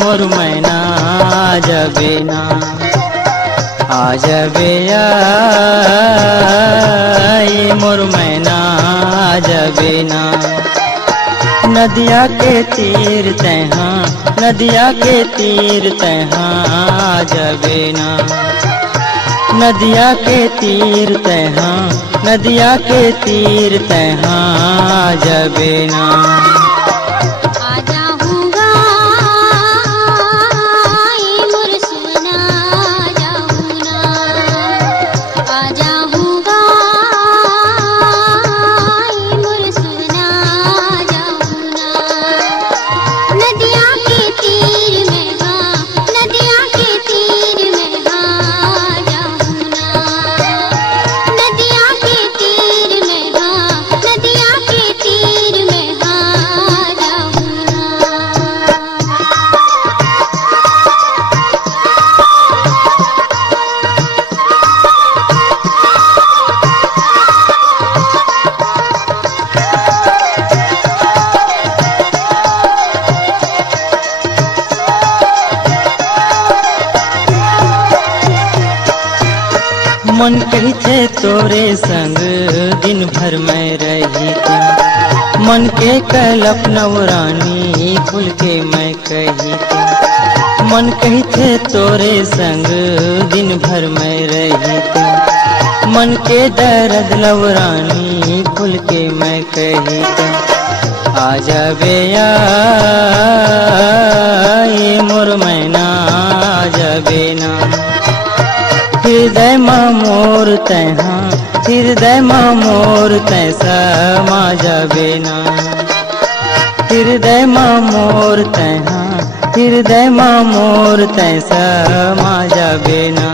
मोर मैना जबे ना आ जबे मोर मैना जबे ना। नदिया के तीर तहाँ नदिया के तीर तहाँ जबे ना। नदिया के तीर तहाँ नदिया के तीर तहाँ जबे ना। मन कही थे तोरे संग दिन भर मैं रही थी। मन के कल्पना रानी खुल के मैं कही थी। मन कही थे तोरे संग दिन भर मैं रही थी। मन के दर्द लवरानी खुल के मैं कही थी। आ जबे मोर मैना जबे ना। हृदय माँ मोर तहाँ हृदय माँ मोर तै समा जबे ना। हृदय माँ मोर तहाँ हृदय माँ मोर तै समा जबे ना।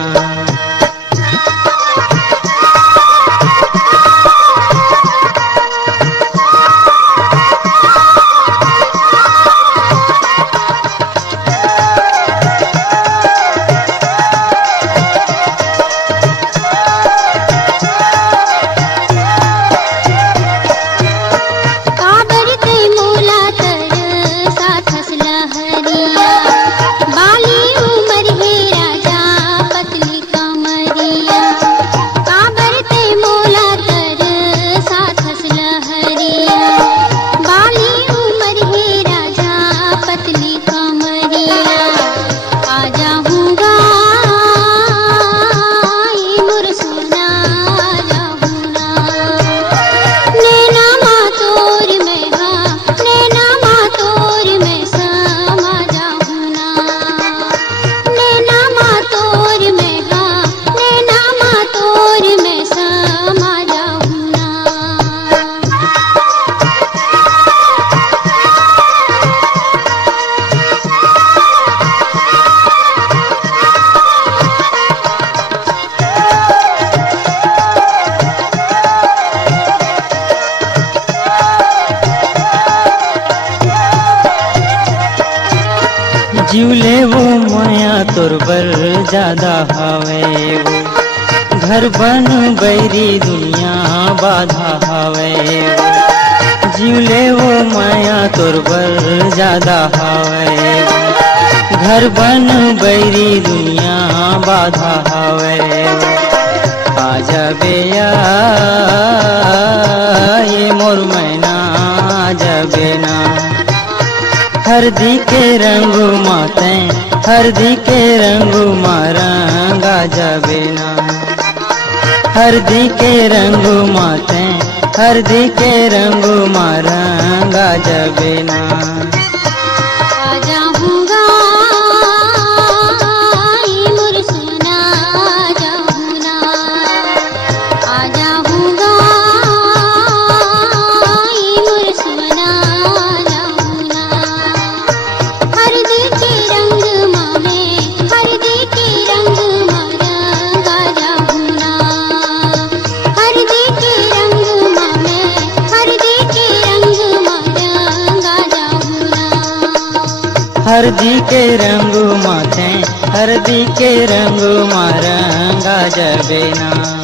जीवले वो माया तोर बर ज्यादा हवे वो। घर बन बैरी दुनिया बाधा हवे वो। जीवले वो माया तोर बर ज्यादा हवे वो। घर बन बैरी दुनिया बाधा हवे वो। आ जबे मोर मैना जबे ना। हरदी के रंग माते हरदी के रंग मारंगा जबे ना। हरदी के रंग माते हरदी के रंग मारंगा जबे ना। हरदी के रंग माथे हरदी के रंग मारंगा जबे ना।